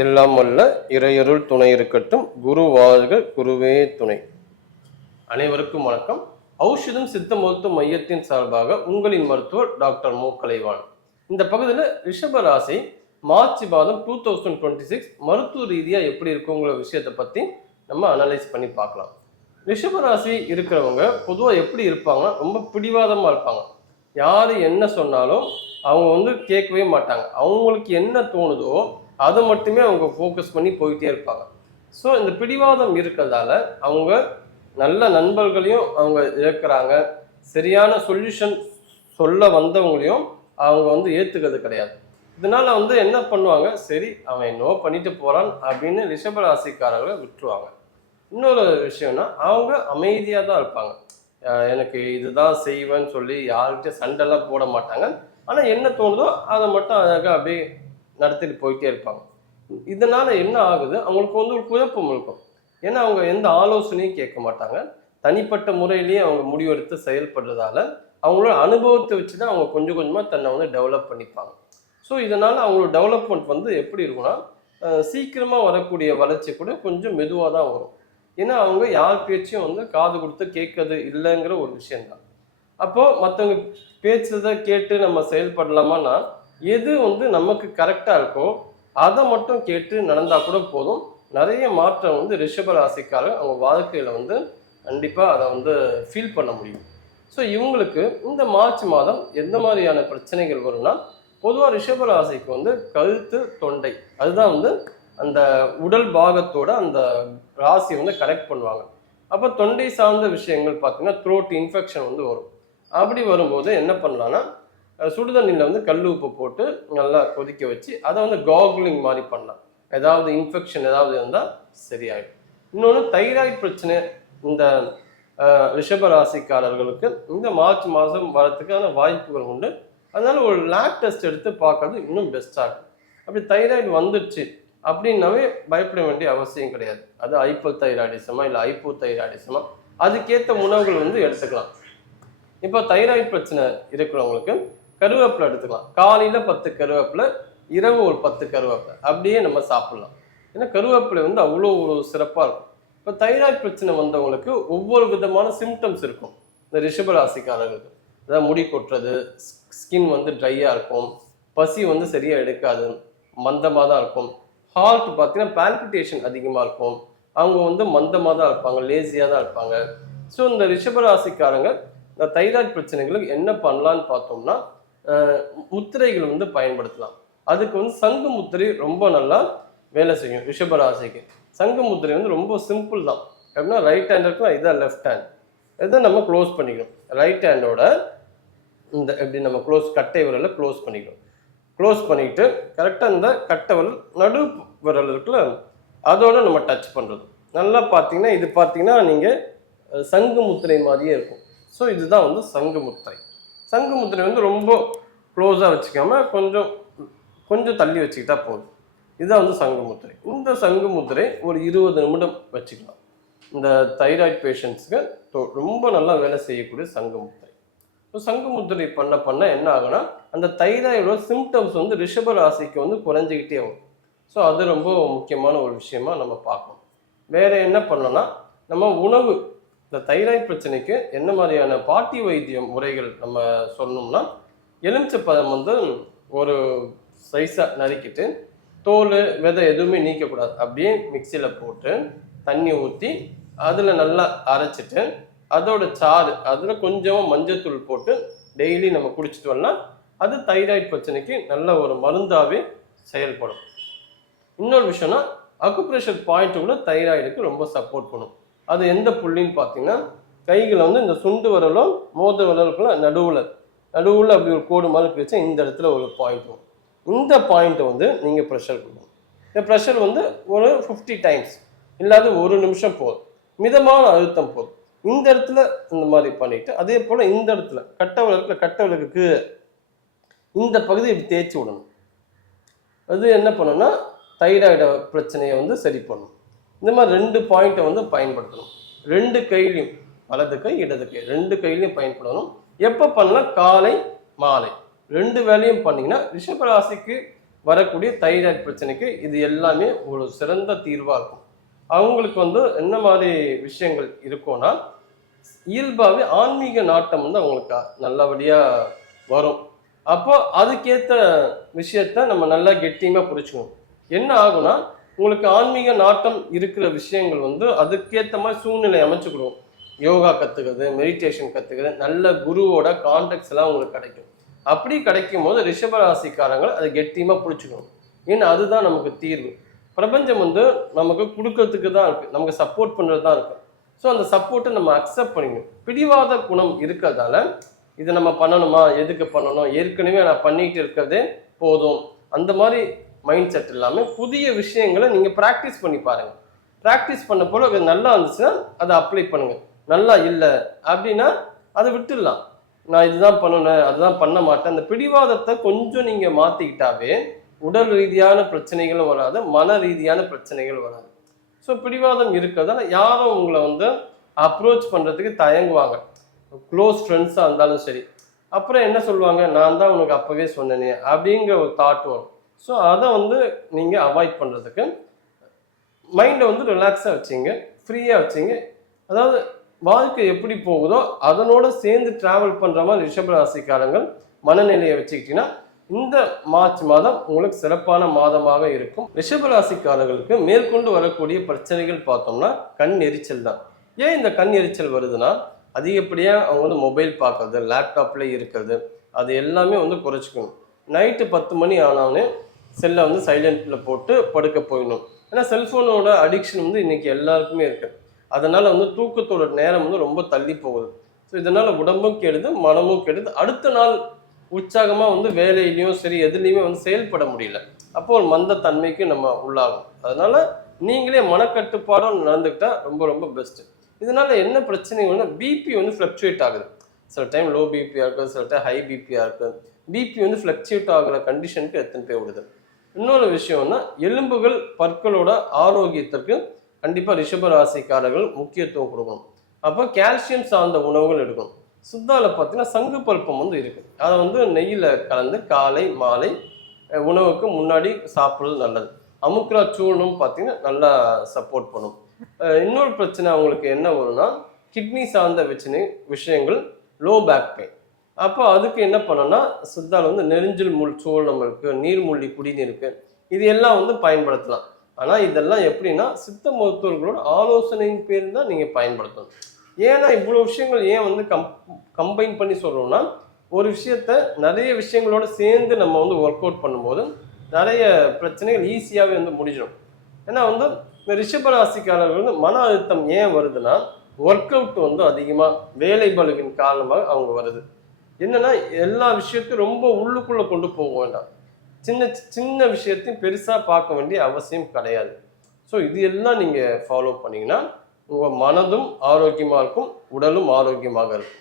எல்லாம் வல்ல இறையருள் துணை இருக்கட்டும். குரு வாழ்க, குருவே துணை. அனைவருக்கும் வணக்கம். ஔஷதம் சித்த மருத்துவ மையத்தின் சார்பாக உங்களின் மருத்துவர் டாக்டர் மு. கலைவாணன். இந்த பகுதியில் ரிஷப ராசி மார்ச் மாதம் 2026 மருத்துவ ரீதியாக எப்படி இருக்குங்கிற விஷயத்தை பற்றி நம்ம அனலைஸ் பண்ணி பார்க்கலாம். ரிஷப ராசி இருக்கிறவங்க பொதுவாக எப்படி இருப்பாங்கன்னா, ரொம்ப பிடிவாதமாக இருப்பாங்க. யார் என்ன சொன்னாலும் அவங்க கேட்கவே மாட்டாங்க. அவங்களுக்கு என்ன தோணுதோ அதை மட்டுமே அவங்க ஃபோக்கஸ் பண்ணி போயிட்டே இருப்பாங்க. ஸோ இந்த பிடிவாதம் இருக்கிறதால அவங்க நல்ல நண்பர்களையும் அவங்க இழக்கிறாங்க. சரியான சொல்யூஷன் சொல்ல வந்தவங்களையும் அவங்க ஏற்றுக்கிறது கிடையாது. இதனால என்ன பண்ணுவாங்க, சரி அவன் என்னவோ பண்ணிட்டு போறான் அப்படின்னு ரிஷபராசிக்காரர்களை விட்டுருவாங்க. இன்னொரு விஷயம்னா, அவங்க அமைதியாக தான் இருப்பாங்க. எனக்கு இதுதான் செய்வேன்னு சொல்லி யார்கிட்ட சண்டைலாம் போட மாட்டாங்க. ஆனால் என்ன தோணுதோ அதை மட்டும் அழகாக அப்படியே நடத்திட்டு போயிட்டே இருப்பாங்க. இதனால என்ன ஆகுது, அவங்களுக்கு ஒரு குழப்பம் இருக்கும். ஏன்னா அவங்க எந்த ஆலோசனையும் கேட்க மாட்டாங்க. தனிப்பட்ட முறையிலேயே அவங்க முடிவெடுத்து செயல்படுறதால அவங்களோட அனுபவத்தை வச்சு தான் அவங்க கொஞ்சம் கொஞ்சமாக தன்னை டெவலப் பண்ணிப்பாங்க. ஸோ இதனால அவங்களோட டெவலப்மெண்ட் எப்படி இருக்குன்னா, சீக்கிரமாக வரக்கூடிய வளர்ச்சி கூட கொஞ்சம் மெதுவாக தான் வரும். ஏன்னா அவங்க யார் பேச்சையும் காது கொடுத்து கேட்கறது இல்லைங்கிற ஒரு விஷயம்தான். அப்போ மற்றவங்க பேசுறதை கேட்டு நம்ம செயல்படலாமான்னா, எது நமக்கு கரெக்டாக இருக்கோ அதை மட்டும் கேட்டு நடந்தால் கூட போதும். நிறைய மாற்றம் ரிஷப ராசிக்காரர் அவங்க வாழ்க்கையில் கண்டிப்பாக அதை ஃபீல் பண்ண முடியும். ஸோ இவங்களுக்கு இந்த மார்ச் மாதம் எந்த மாதிரியான பிரச்சனைகள் வரும்னா, பொதுவாக ரிஷப ராசிக்கு கழுத்து, தொண்டை, அதுதான் அந்த உடல் பாகத்தோட அந்த ராசி கனெக்ட் பண்ணுவாங்க. அப்போ தொண்டை சார்ந்த விஷயங்கள் பார்த்தீங்கன்னா த்ரோட் இன்ஃபெக்ஷன் வரும். அப்படி வரும்போது என்ன பண்ணலான்னா, சுடுதண்ணியில் கல் உப்பு போட்டு நல்லா கொதிக்க வச்சு அதை காகுலிங் மாதிரி பண்ணலாம். ஏதாவது இன்ஃபெக்ஷன் ஏதாவது இருந்தால் சரியாயிடும். இன்னொன்று, தைராய்டு பிரச்சனை இந்த ரிஷப ராசிக்காரர்களுக்கு இந்த மார்ச் மாதம் வரத்துக்கான வாய்ப்புகள் உண்டு. அதனால ஒரு லேப் டெஸ்ட் எடுத்து பார்க்கறது இன்னும் பெஸ்ட்டாக இருக்கும். அப்படி தைராய்டு வந்துடுச்சு அப்படின்னாவே பயப்பட வேண்டிய அவசியம் கிடையாது. அது ஹைப்பர் தைராய்டிசமா இல்லை ஹைப்போ தைராய்டிசமா, அதுக்கேற்ற உணவுகள் எடுத்துக்கலாம். இப்போ தைராய்டு பிரச்சனை இருக்கிறவங்களுக்கு கருவேப்பிலை எடுத்துக்கலாம். காலையில் 10 கருவேப்பிலை, இரவு ஒரு 10 கருவேப்பிலை அப்படியே நம்ம சாப்பிடலாம். ஏன்னா கருவேப்பிலை அவ்வளோ ஒரு சிறப்பாக இருக்கும். இப்போ தைராய்டு பிரச்சனை வந்தவங்களுக்கு ஒவ்வொரு விதமான சிம்டம்ஸ் இருக்கும். இந்த ரிஷபராசிக்காரர்களுக்கு அதாவது முடி கொட்டுறது, ஸ்கின் ட்ரையாக இருக்கும், பசி சரியாக எடுக்காது, மந்தமாக தான் இருக்கும். ஹார்ட் பார்த்தீங்கன்னா பால்பிட்டேஷன் அதிகமாக இருக்கும். அவங்க மந்தமாக தான் இருப்பாங்க, லேசியாக தான் இருப்பாங்க. ஸோ இந்த ரிஷபராசிக்காரங்க இந்த தைராய்டு பிரச்சனைகளுக்கு என்ன பண்ணலான்னு பார்த்தோம்னா, முத்திரைகள் பயன்படுத்தலாம். அதுக்கு சங்கு முத்திரை ரொம்ப நல்லா வேலை செய்யும் ரிஷபராசிக்கு. சங்கு முத்திரை ரொம்ப சிம்பிள் தான். எப்படின்னா, ரைட் ஹேண்ட் இருக்கலாம், இதான் லெஃப்ட் ஹேண்ட். இதை நம்ம க்ளோஸ் பண்ணிக்கணும். ரைட் ஹேண்டோட இந்த எப்படி நம்ம கட்டை விரலை க்ளோஸ் பண்ணிக்கணும். க்ளோஸ் பண்ணிட்டு கரெக்டாக இந்த கட்டை விரல் நடு விரல் இருக்குல்ல, அதோட நம்ம டச் பண்ணுறது. நல்லா பார்த்தீங்கன்னா இது பார்த்தீங்கன்னா நீங்கள் சங்கு முத்திரை மாதிரியே இருக்கும். ஸோ இதுதான் சங்கு முத்திரை. சங்கு முத்திரை ரொம்ப க்ளோஸாக வச்சுக்காம கொஞ்சம் கொஞ்சம் தள்ளி வச்சுக்கிட்டா போதும். இதுதான் சங்கு முத்திரை. இந்த சங்கு முத்திரை ஒரு 20 நிமிடம் வச்சுக்கலாம். இந்த தைராய்டு பேஷண்ட்ஸுக்கு ரொம்ப நல்லா வேலை செய்யக்கூடிய சங்கு முத்திரை. ஸோ சங்கு முத்திரை பண்ண பண்ண என்ன ஆகுனா, அந்த தைராய்டோட சிம்டம்ஸ் ரிஷப ராசிக்கு குறைஞ்சிக்கிட்டே வரும். ஸோ அது ரொம்ப முக்கியமான ஒரு விஷயமா நம்ம பார்க்கணும். வேற என்ன பண்ணோம்னா, நம்ம உணவு, இந்த தைராய்டு பிரச்சனைக்கு என்ன மாதிரியான பாட்டி வைத்தியம் முறைகள் நம்ம சொன்னோம்னா, எலுமிச்சப்பழம் ஒரு சைஸாக நறுக்கிட்டு தோல் விதை எதுவுமே நீக்கக்கூடாது, அப்படியே மிக்சியில் போட்டு தண்ணி ஊற்றி அதில் நல்லா அரைச்சிட்டு அதோட சாறு அதில் கொஞ்சமாக மஞ்சத்தூள் போட்டு டெய்லி நம்ம குடிச்சிட்டு வரலாம். அது தைராய்டு பிரச்சனைக்கு நல்ல ஒரு மருந்தாகவே செயல்படும். இன்னொரு விஷயம்னா, அக்குப்ரெஷர் பாயிண்ட் கூட தைராய்டுக்கு ரொம்ப சப்போர்ட் பண்ணும். அது எந்த புள்ளின்னு பார்த்தீங்கன்னா, கைகளை இந்த சுண்டு விரலும் மோதிர விரலுக்குள்ள நடுவில் அப்படி ஒரு கோடு மாதிரி பிரிச்சா இந்த இடத்துல ஒரு பாயிண்ட் வரும். இந்த பாயிண்ட்டை நீங்கள் ப்ரெஷர் கொடுக்கணும். இந்த ப்ரெஷர் ஒரு 50 டைம்ஸ், இல்லாத 1 நிமிஷம் போதும். மிதமான அழுத்தம் போதும். இந்த இடத்துல இந்த மாதிரி பண்ணிட்டு, அதே போல் இந்த இடத்துல கட்டை விளக்குக்கு இந்த பகுதி இப்படி தேய்ச்சி விடணும். அது என்ன பண்ணணும்னா, தைராய்டு பிரச்சனையை சரி பண்ணணும். இந்த மாதிரி 2 பாயிண்ட்டை பயன்படுத்தணும். 2 கையிலையும், வலது கை இடது கை 2 கையிலையும் பயன்படணும். எப்போ பண்ணலாம், காலை மாலை 2 வேலையும் பண்ணிங்கன்னா ரிஷபராசிக்கு வரக்கூடிய தைராய்டு பிரச்சனைக்கு இது எல்லாமே ஒரு சிறந்த தீர்வாக இருக்கும். அவங்களுக்கு வந்து என்ன மாதிரி விஷயங்கள் இருக்கும்னா, இயல்பாகவே ஆன்மீக நாட்டம் வந்து அவங்களுக்கு நல்லபடியாக வரும். அப்போ அதுக்கேற்ற விஷயத்த நம்ம நல்லா கெட்டியமாக புரிச்சுக்கணும். என்ன ஆகும்னா, உங்களுக்கு ஆன்மீக நாட்டம் இருக்கிற விஷயங்கள் வந்து அதுக்கேற்ற மாதிரி சூழ்நிலை அமைச்சுக்கிடுவோம். யோகா கற்றுக்கிறது, மெடிடேஷன் கற்றுக்கிறது, நல்ல குருவோட கான்டாக்ட்ஸ் எல்லாம் உங்களுக்கு கிடைக்கும். அப்படி கிடைக்கும் போது ரிஷபராசிக்காரங்கள் அதை கெட்டியமாக பிடிச்சிக்கணும். ஏன்னா அதுதான் நமக்கு தீர்வு. பிரபஞ்சம் வந்து நமக்கு கொடுக்கறதுக்கு தான் இருக்குது, நமக்கு சப்போர்ட் பண்ணுறது தான் இருக்குது. ஸோ அந்த சப்போர்ட்டை நம்ம அக்செப்ட் பண்ணிக்கணும். பிடிவாத குணம் இருக்கிறதால இதை நம்ம பண்ணணுமா, எதுக்கு பண்ணணும், ஏற்கனவே நான் பண்ணிட்டு இருக்கிறதே போதும், அந்த மாதிரி மைண்ட் செட் இல்லாமல் புதிய விஷயங்களை நீங்கள் ப்ராக்டிஸ் பண்ணி பாருங்கள். ப்ராக்டிஸ் பண்ண போல அது நல்லா இருந்துச்சுன்னா அதை அப்ளை பண்ணுங்கள். நல்லா இல்லை அப்படின்னா அதை விட்டுடலாம். நான் இதுதான் பண்ணணும், அதுதான் பண்ண மாட்டேன். அந்த பிடிவாதத்தை கொஞ்சம் நீங்கள் மாற்றிக்கிட்டாவே உடல் ரீதியான பிரச்சனைகளும் வராது, மன ரீதியான பிரச்சனைகள் வராது. ஸோ பிடிவாதம் இருக்கிறதால யாரும் உங்களை வந்து அப்ரோச் பண்ணுறதுக்கு தயங்குவாங்க. க்ளோஸ் ஃப்ரெண்ட்ஸாக இருந்தாலும் சரி. அப்புறம் என்ன சொல்லுவாங்க, நான் தான் உனக்கு அப்போவே சொன்னேனே அப்படிங்கிற ஒரு தாட் வரும். ஸோ அதை வந்து நீங்கள் அவாய்ட் பண்ணுறதுக்கு மைண்டை வந்து ரிலாக்ஸாக வச்சிங்க, ஃப்ரீயாக வச்சிங்க. அதாவது வாழ்க்கை எப்படி போகுதோ அதனோட சேர்ந்து ட்ராவல் பண்ணுற மாதிரி ரிஷபராசிக்காரங்கள் மனநிலையை வச்சுக்கிட்டிங்கன்னா இந்த மார்ச் மாதம் உங்களுக்கு சிறப்பான மாதமாக இருக்கும். ரிஷபராசிக்காரர்களுக்கு மேற்கொண்டு வரக்கூடிய பிரச்சனைகள் பார்த்தோம்னா கண் எரிச்சல் தான். ஏன் இந்த கண் எரிச்சல் வருதுன்னா, அதிகப்படியாக அவங்க வந்து மொபைல் பார்க்கறது, லேப்டாப்லேயே இருக்கிறது, அது எல்லாமே வந்து குறைச்சிக்கணும். நைட்டு 10 மணி ஆனாலே செல்லை வந்து சைலண்டில் போட்டு படுக்க போயிடணும். ஏன்னா செல்ஃபோனோட அடிக்ஷன் வந்து இன்னைக்கு எல்லாருக்குமே இருக்குது. அதனால் வந்து தூக்கத்தோட நேரம் வந்து ரொம்ப தள்ளி போகுது. ஸோ இதனால் உடம்பும் கெடுது, மனமும் கெடுது. அடுத்த நாள் உற்சாகமாக வந்து வேலையிலையும் சரி எதுலேயுமே வந்து செயல்பட முடியல. அப்போ ஒரு மந்த தன்மைக்கு நம்ம உள்ளாகும். அதனால் நீங்களே மனக்கட்டுப்பாடும் நடந்துக்கிட்டால் ரொம்ப ரொம்ப பெஸ்ட்டு. இதனால் என்ன பிரச்சனைகள்னா, பிபி வந்து ஃப்ளக்சுவேட் ஆகுது. சில டைம் லோ பிபியாக இருக்குது, சில டைம் ஹை பிபியாக இருக்குது. பிபி வந்து ஃப்ளக்சுவேட் ஆகிற கண்டிஷனுக்கு எத்தனை பேர் விடுது. இன்னொரு விஷயம்னா, எலும்புகள் பற்களோட ஆரோக்கியத்திற்கு கண்டிப்பாக ரிஷபராசிக்காரர்கள் முக்கியத்துவம் கொடுக்கணும். அப்போ கால்சியம் சார்ந்த உணவுகள் எடுக்கணும். சித்தாவில் பார்த்தீங்கன்னா சங்கு பல்பம் வந்து இருக்குது. அதை வந்து நெய்யில் கலந்து காலை மாலை உணவுக்கு முன்னாடி சாப்பிட்றது நல்லது. அமுக்ரா சூர்ணம் பார்த்தீங்கன்னா நல்லா சப்போர்ட் பண்ணும். இன்னொரு பிரச்சனை அவங்களுக்கு என்ன வரும்னா, கிட்னி சார்ந்த விஷயங்கள், லோ பேக் பெயின். அப்போ அதுக்கு என்ன பண்ணோம்னா, சித்தாவில் வந்து நெரிஞ்சில் முள் சூர்ணம் இருக்குது, நீர்மூழ்கி குடிநீர் இருக்குது, இது எல்லாம் வந்து பயன்படுத்தலாம். ஆனால் இதெல்லாம் எப்படின்னா சித்த மருத்துவர்களோட ஆலோசனையின் பேர் தான் நீங்கள் பயன்படுத்தணும். ஏன்னா இவ்வளோ விஷயங்கள் ஏன் வந்து கம்பைன் பண்ணி சொல்கிறோம்னா, ஒரு விஷயத்த நிறைய விஷயங்களோட சேர்ந்து நம்ம வந்து ஒர்க் அவுட் பண்ணும்போது நிறைய பிரச்சனைகள் ஈஸியாகவே வந்து முடிஞ்சிடும். ஏன்னா வந்து இந்த ரிஷபராசிக்காரர்கள் வந்து மன அழுத்தம் ஏன் வருதுன்னா, ஒர்க் அவுட் வந்து அதிகமாக வேலை பளுவின் காரணமாக அவங்க வருது. என்னன்னா எல்லா விஷயத்தையும் ரொம்ப உள்ளுக்குள்ளே கொண்டு போக வேண்டாம். சின்ன சின்ன விஷயத்தையும் பெருசாக பார்க்க வேண்டிய அவசியம் கிடையாது. ஸோ இது எல்லாம் நீங்கள் ஃபாலோ பண்ணிங்கன்னா உங்கள் மனதும் ஆரோக்கியமாக இருக்கும், உடலும் ஆரோக்கியமாக இருக்கும்.